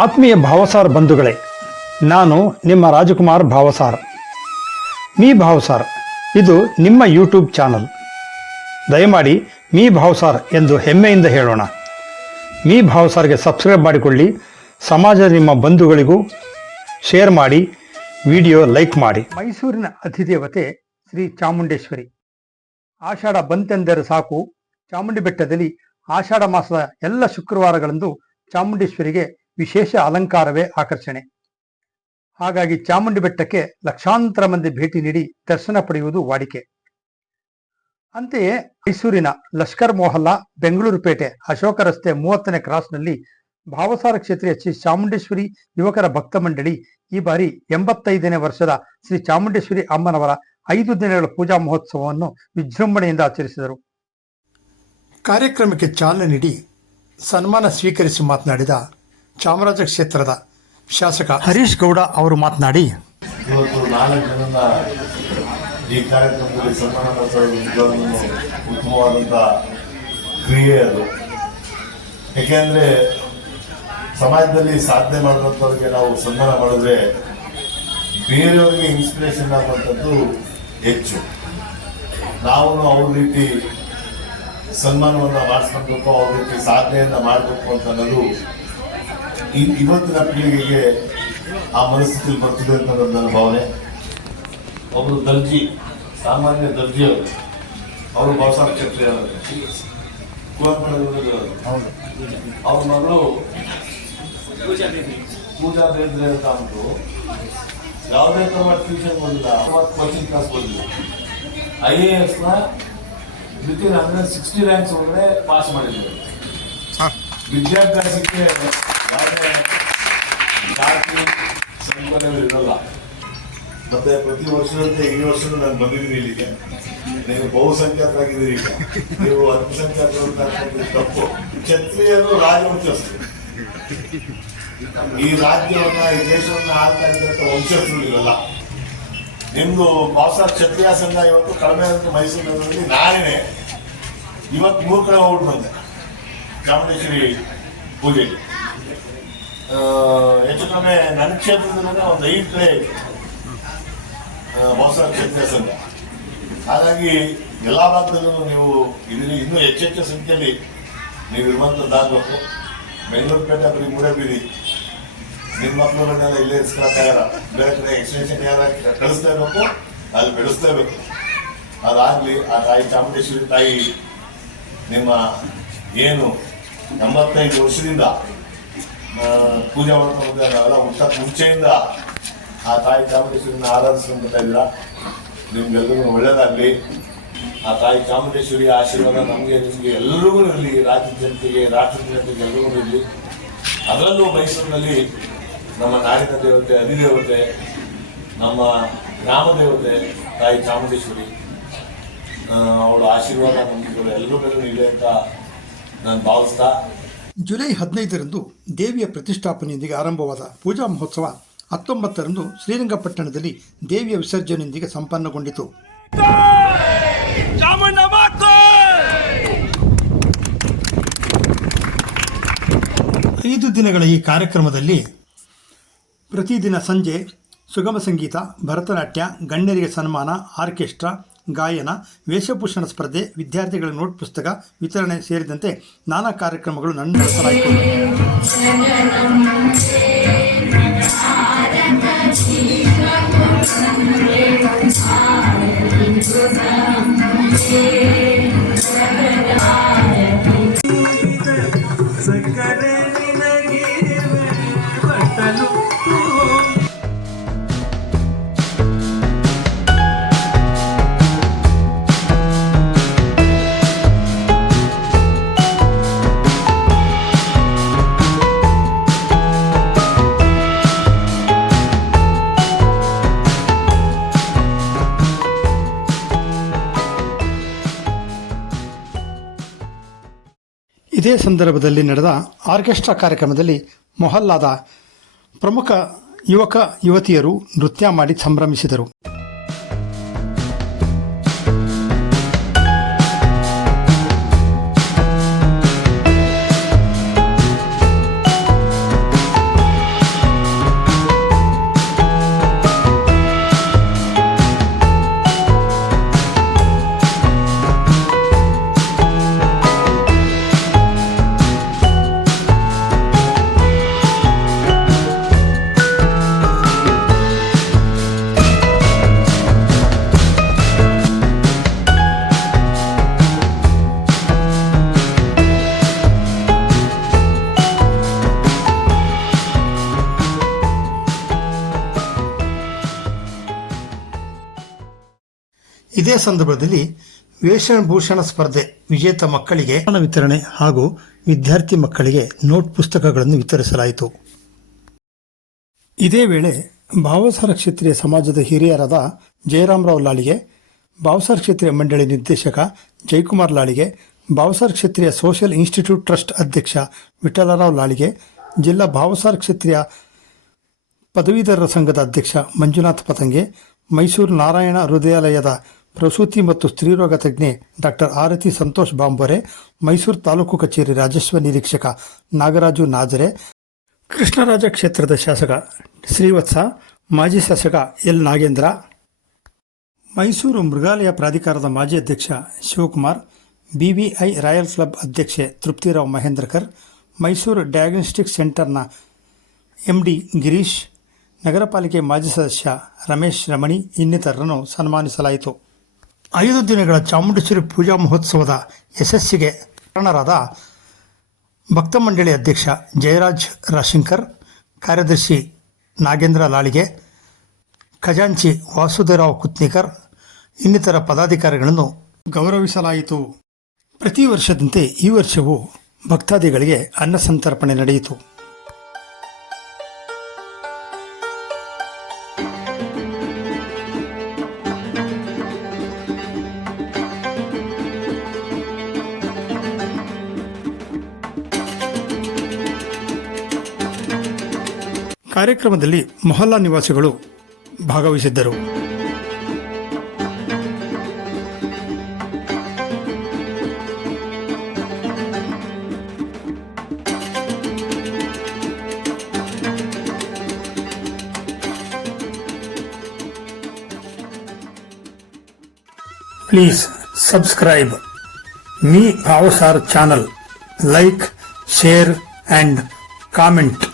ಆತ್ಮೀಯ ಭಾವಸಾರ್ ಬಂಧುಗಳೇ, ನಾನು ನಿಮ್ಮ ರಾಜಕುಮಾರ್ ಭಾವಸಾರ್. ಮೀ ಭಾವಸಾರ್, ಇದು ನಿಮ್ಮ ಯೂಟ್ಯೂಬ್ ಚಾನಲ್. ದಯಮಾಡಿ ಮೀ ಭಾವಸಾರ್ ಎಂದು ಹೆಮ್ಮೆಯಿಂದ ಹೇಳೋಣ. ಮೀ ಭಾವಸಾರ್ಗೆ ಸಬ್ಸ್ಕ್ರೈಬ್ ಮಾಡಿಕೊಳ್ಳಿ ಸಮಾಜ ನಿಮ್ಮ ಬಂಧುಗಳಿಗೂ ಶೇರ್ ಮಾಡಿ, ವಿಡಿಯೋ ಲೈಕ್ ಮಾಡಿ. ಮೈಸೂರಿನ ಅಧಿದೇವತೆ ಶ್ರೀ ಚಾಮುಂಡೇಶ್ವರಿ. ಆಷಾಢ ಬಂತೆಂದರೆ ಸಾಕು, ಚಾಮುಂಡಿ ಬೆಟ್ಟದಲ್ಲಿ ಆಷಾಢ ಮಾಸದ ಎಲ್ಲ ಶುಕ್ರವಾರಗಳಂದು ಚಾಮುಂಡೇಶ್ವರಿಗೆ ವಿಶೇಷ ಅಲಂಕಾರವೇ ಆಕರ್ಷಣೆ. ಹಾಗಾಗಿ ಚಾಮುಂಡಿ ಬೆಟ್ಟಕ್ಕೆ ಲಕ್ಷಾಂತರ ಮಂದಿ ಭೇಟಿ ನೀಡಿ ದರ್ಶನ ಪಡೆಯುವುದು ವಾಡಿಕೆ. ಅಂತೆಯೇ ಮೈಸೂರಿನ ಲಷ್ಕರ್ ಮೊಹಲ್ಲಾ, ಬೆಂಗಳೂರು ಪೇಟೆ, ಅಶೋಕ ರಸ್ತೆ ಮೂವತ್ತನೇ ಕ್ರಾಸ್ನಲ್ಲಿ ಭಾವಸಾರ ಕ್ಷೇತ್ರೀಯ ಶ್ರೀ ಚಾಮುಂಡೇಶ್ವರಿ ಯುವಕರ ಭಕ್ತ ಮಂಡಳಿ ಈ ಬಾರಿ ಎಂಬತ್ತೈದನೇ ವರ್ಷದ ಶ್ರೀ ಚಾಮುಂಡೇಶ್ವರಿ ಅಮ್ಮನವರ ಐದು ದಿನಗಳ ಪೂಜಾ ಮಹೋತ್ಸವವನ್ನು ವಿಜೃಂಭಣೆಯಿಂದ ಆಚರಿಸಿದರು. ಕಾರ್ಯಕ್ರಮಕ್ಕೆ ಚಾಲನೆ ನೀಡಿ ಸನ್ಮಾನ ಸ್ವೀಕರಿಸಿ ಮಾತನಾಡಿದ ಚಾಮರಾಜ ಕ್ಷೇತ್ರದ ಶಾಸಕ ಹರೀಶ್ ಗೌಡ ಅವರು ಮಾತನಾಡಿ, ಇವತ್ತು ನಾಲ್ಕು ಈ ಕಾರ್ಯಕ್ರಮದಲ್ಲಿ ಸನ್ಮಾನ ಉತ್ತಮವಾದಂಥ ಕ್ರಿಯೆ ಅದು. ಯಾಕೆಂದರೆ ಸಮಾಜದಲ್ಲಿ ಸಾಧನೆ ಮಾಡಿದಂಥವ್ರಿಗೆ ನಾವು ಸನ್ಮಾನ ಮಾಡಿದ್ರೆ ಬೇರೆಯವರಿಗೆ ಇನ್ಸ್ಪಿರೇಷನ್ ಆಗುವಂಥದ್ದು ಹೆಚ್ಚು. ನಾವು ಅವ್ರ ರೀತಿ ಸನ್ಮಾನವನ್ನು ಮಾಡಿಸ್ಕೊಳ್ಬೇಕು, ಅವ್ರ ರೀತಿ ಸಾಧನೆಯನ್ನು ಮಾಡಬೇಕು ಅಂತ ಅನ್ನೋದು ಇವತ್ತಿನ ಪೀಳಿಗೆಗೆ ಆ ಮನಸ್ಥಿತಿಯಲ್ಲಿ ಬರ್ತಿದೆ ಅಂತ ನನ್ನ ಭಾವನೆ. ಒಬ್ಬರು ದರ್ಜಿ ಸಾಮಾನ್ಯ ದರ್ಜಿ ಅವರು ಅವರು ಭಾಷಾ ಅವರು. ಅವ್ರ ಮಗಳು ಪೂಜಾ ಬೇಂದ್ರೆ ಅಂತ ಅಂದ್ರು. ಯಾವುದೇ ತರ ಟ್ಯೂಷನ್ ಓದಿಲ್ಲ ಕೋಚಿಂಗ್ ಕ್ಲಾಸ್ ಬಂದಿಲ್ಲ ಐ ಎ ಎಸ್ನ ಹಂಡ್ರೆಡ್ ಸಿಕ್ಸ್ಟಿ ರ್ಯಾಂಕ್ಸ್ ಒಳಗಡೆ ಪಾಸ್ ಮಾಡಿದ್ದಾರೆ. ವಿದ್ಯಾಭ್ಯಾಸಕ್ಕೆ ಜಾತಿ ಇರಲ್ಲ. ಮತ್ತೆ ಪ್ರತಿ ವರ್ಷದಂತೆ ಈ ವರ್ಷನೂ ನಾನು ಬಂದಿದ್ದೀನಿ ಇಲ್ಲಿಗೆ. ನೀವು ಬಹುಸಂಖ್ಯಾತರಾಗಿದ್ದೀರಿ ಈಗ. ನೀವು ಅಲ್ಪಸಂಖ್ಯಾತರು ತಪ್ಪು. ಕ್ಷತ್ರಿಯರು ರಾಜವಂಶಸ್ಥರು. ಈ ರಾಜ್ಯವನ್ನ, ಈ ದೇಶವನ್ನ ಆಳ್ತಾ ಇದ್ದಂತ ವಂಶಸ್ಥರು ಇರಲ್ಲ. ನಿಮ್ದು ಬಾಸ ಕ್ಷತ್ರಿಯ ಸಂಘ ಇವತ್ತು ಕಡಿಮೆ ಅಂತ ಮೈಸೂರಿನಲ್ಲಿ ನಾನೇ ಇವತ್ತು ಮೂರು ಕಡೆ ಹೋಗ್ಬಿಟ್ಟು ಬಂದೆ. ಚಾಮುಂಡೇಶ್ವರಿ ಪೂಜೆಗೆ. ಹೆಚ್ಚು ಕಡಿಮೆ ನನ್ನ ಕ್ಷೇತ್ರದಲ್ಲೇ ಒಂದು ಐದು ಇದೆ ಹೊಸ ಕ್ಷೇತ್ರ ಸಂಘ ಹಾಗಾಗಿ ಎಲ್ಲ ಭಾಗದಲ್ಲೂ ನೀವು ಇದರಲ್ಲಿ ಇನ್ನೂ ಹೆಚ್ಚೆಚ್ಚು ಸಂಖ್ಯೆಯಲ್ಲಿ ನೀವು ಇರುವಂಥದ್ದಾಗಬೇಕು ಬೆಂಗಳೂರು ಪೇಟೆ ಬರೀ ಮೂರೇ ಬೀದಿ. ನಿಮ್ಮ ಮಕ್ಕಳನ್ನೆಲ್ಲ ಇಲ್ಲೇ ಇರಿಸ್ಕೊಳಕ್ಕಾಗಲ್ಲ ಬೇರೆ ಕಡೆ ಎಕ್ಸ್ಟೆನ್ಷನ್ ಕಳಿಸ್ತಾ ಇರಬೇಕು, ಅಲ್ಲಿ ಬೆಳೆಸ್ತಾ ಇರಬೇಕು. ಅದಾಗಲಿ ಆ ತಾಯಿ ಚಾಮುಂಡೇಶ್ವರಿ ತಾಯಿ ನಿಮ್ಮ ಏನು ಎಂಬತ್ತೈದು ವರ್ಷದಿಂದ ಪೂಜೆ ಮಾಡ್ಕೊಂಡು ಹುಟ್ಟಕ್ಕೆ ಮುಂಚೆಯಿಂದ ಆ ತಾಯಿ ಚಾಮುಂಡೇಶ್ವರಿನ ಆರಾಧಿಸ್ಕೊಂಡು ಬರ್ತಾ ಇದ್ದೀರಾ ನಿಮ್ಗೆಲ್ಲರಿಗೂ ಒಳ್ಳೇದಾಗಲಿ. ಆ ತಾಯಿ ಚಾಮುಂಡೇಶ್ವರಿ ಆಶೀರ್ವಾದ ನಮಗೆ, ನಿಮಗೆ ಎಲ್ರಿಗೂ ಇರಲಿ. ರಾಜ್ಯದ ಜನತೆಗೆ ರಾಷ್ಟ್ರದ ಜನತೆಗೆ ಎಲ್ಲರಿಗೂ ಇರಲಿ. ಅದರಲ್ಲೂ ಮೈಸೂರಿನಲ್ಲಿ ನಮ್ಮ ನಾಡಿನ ದೇವತೆ, ಅಧಿದೇವತೆ, ನಮ್ಮ ಗ್ರಾಮ ದೇವತೆ, ತಾಯಿ ಚಾಮುಂಡೇಶ್ವರಿ. ಅವಳು ಅವಳ ಆಶೀರ್ವಾದ ನಮಗೆ ಎಲ್ಲರೂ ಮೇಲೂ ಇದೆ ಅಂತ ನಾನು ಭಾವಿಸ್ತಾ ಜುಲೈ ಹದಿನೈದರಂದು ದೇವಿಯ ಪ್ರತಿಷ್ಠಾಪನೆಯೊಂದಿಗೆ ಆರಂಭವಾದ ಪೂಜಾ ಮಹೋತ್ಸವ ಹತ್ತೊಂಬತ್ತರಂದು ಶ್ರೀರಂಗಪಟ್ಟಣದಲ್ಲಿ ದೇವಿಯ ವಿಸರ್ಜನೆಯೊಂದಿಗೆ ಸಂಪನ್ನಗೊಂಡಿತು. ಐದು ದಿನಗಳ ಈ ಕಾರ್ಯಕ್ರಮದಲ್ಲಿ ಪ್ರತಿದಿನ ಸಂಜೆ ಸುಗಮ ಸಂಗೀತ, ಭರತನಾಟ್ಯ, ಗಣ್ಯರಿಗೆ ಸನ್ಮಾನ, ಆರ್ಕೆಸ್ಟ್ರಾ ಗಾಯನ ವೇಷಭೂಷಣ ಸ್ಪರ್ಧೆ ವಿದ್ಯಾರ್ಥಿಗಳ ನೋಟ್ ಪುಸ್ತಕ ವಿತರಣೆ ಸೇರಿದಂತೆ ನಾನಾ ಕಾರ್ಯಕ್ರಮಗಳು ನಡೆಸಲಾಯಿತು ಇದೇ ಸಂದರ್ಭದಲ್ಲಿ ನಡೆದ ಆರ್ಕೆಸ್ಟ್ರಾ ಕಾರ್ಯಕ್ರಮದಲ್ಲಿ ಮೊಹಲ್ಲಾದ ಪ್ರಮುಖ ಯುವಕ ಯುವತಿಯರು ನೃತ್ಯ ಮಾಡಿ ಸಂಭ್ರಮಿಸಿದರು. ಇದೇ ಸಂದರ್ಭದಲ್ಲಿ ವೇಷಭೂಷಣ ಸ್ಪರ್ಧೆ ವಿಜೇತ ಮಕ್ಕಳಿಗೆ ವಿತರಣೆ ಹಾಗೂ ವಿದ್ಯಾರ್ಥಿ ಮಕ್ಕಳಿಗೆ ನೋಟ್ ಪುಸ್ತಕಗಳನ್ನು ವಿತರಿಸಲಾಯಿತು. ಇದೇ ವೇಳೆ ಭಾವಸಾರ ಕ್ಷೇತ್ರೀಯ ಸಮಾಜದ ಹಿರಿಯರಾದ ಜಯರಾಮರಾವ್ ಲಾಳಿಗೆ, ಭಾವಸಾರ ಕ್ಷೇತ್ರೀಯ ಮಂಡಳಿ ನಿರ್ದೇಶಕ Jayakumar Lalige, Bhavasara ಕ್ಷೇತ್ರೀಯ social institute trust ಅಧ್ಯಕ್ಷ ವಿಠಲರಾವ್ ಲಾಳಿಗೆ, ಜಿಲ್ಲಾ ಭಾವಸಾರ ಕ್ಷೇತ್ರೀಯ ಪದವೀಧರರ ಸಂಘದ ಅಧ್ಯಕ್ಷ ಮಂಜುನಾಥ್ ಪತಂಗೆ, ಮೈಸೂರು ನಾರಾಯಣ ಹೃದಯಾಲಯದ ಪ್ರಸೂತಿ ಮತ್ತು ಸ್ತ್ರೀರೋಗ ತಜ್ಞೆ ಡಾಕ್ಟರ್ ಆರತಿ ಸಂತೋಷ್ ಬಾಂಬೊರೆ, ಮೈಸೂರು ತಾಲೂಕು ಕಚೇರಿ ರಾಜಸ್ವ ನಿರೀಕ್ಷಕ ನಾಗರಾಜು ನಾಜರೆ, ಕೃಷ್ಣರಾಜ ಕ್ಷೇತ್ರದ ಶಾಸಕ ಶ್ರೀವತ್ಸ, ಮಾಜಿ ಶಾಸಕ ಎಲ್ ನಾಗೇಂದ್ರ, ಮೈಸೂರು ಮೃಗಾಲಯ ಪ್ರಾಧಿಕಾರದ ಮಾಜಿ ಅಧ್ಯಕ್ಷ ಶಿವಕುಮಾರ್, ಬಿಬಿಐ ರಾಯಲ್ ಕ್ಲಬ್ ಅಧ್ಯಕ್ಷೆ ತೃಪ್ತಿರಾವ್ ಮಹೇಂದ್ರಕರ್, ಮೈಸೂರು ಡಯಾಗ್ನೋಸ್ಟಿಕ್ ಸೆಂಟರ್ನ ಎಂಡಿ ಗಿರೀಶ್ ನಗರ ಪಾಲಿಕೆ ಮಾಜಿ ಸದಸ್ಯ ರಮೇಶ್ ರಮಣಿ ಇನ್ನಿತರರನ್ನು ಸನ್ಮಾನಿಸಲಾಯಿತು. ಐದು ದಿನಗಳ ಚಾಮುಂಡೇಶ್ವರಿ ಪೂಜಾ ಮಹೋತ್ಸವದ ಯಶಸ್ಸಿಗೆ ಕಾರಣರಾದ ಭಕ್ತ ಮಂಡಳಿ ಅಧ್ಯಕ್ಷ ಜಯರಾಜ್ ರಾಶಂಕರ್, ಕಾರ್ಯದರ್ಶಿ ನಾಗೇಂದ್ರ ಲಾಳಿಗೆ, ಖಜಾಂಚಿ ವಾಸುದೇವರಾವ್ ಕುತ್ನಿಕರ್ ಇನ್ನಿತರ ಪದಾಧಿಕಾರಿಗಳನ್ನು ಗೌರವಿಸಲಾಯಿತು. ಪ್ರತಿ ವರ್ಷದಂತೆ ಈ ವರ್ಷವೂ ಭಕ್ತಾದಿಗಳಿಗೆ ಅನ್ನ ಸಂತರ್ಪಣೆ ನಡೆಯಿತು. ಕಾರ್ಯಕ್ರಮದಲ್ಲಿ ಮೊಹಲ್ಲಾ ನಿವಾಸಿಗಳು ಭಾಗವಹಿಸಿದ್ದರು. Please subscribe me Bhavsar channel. Like share and comment.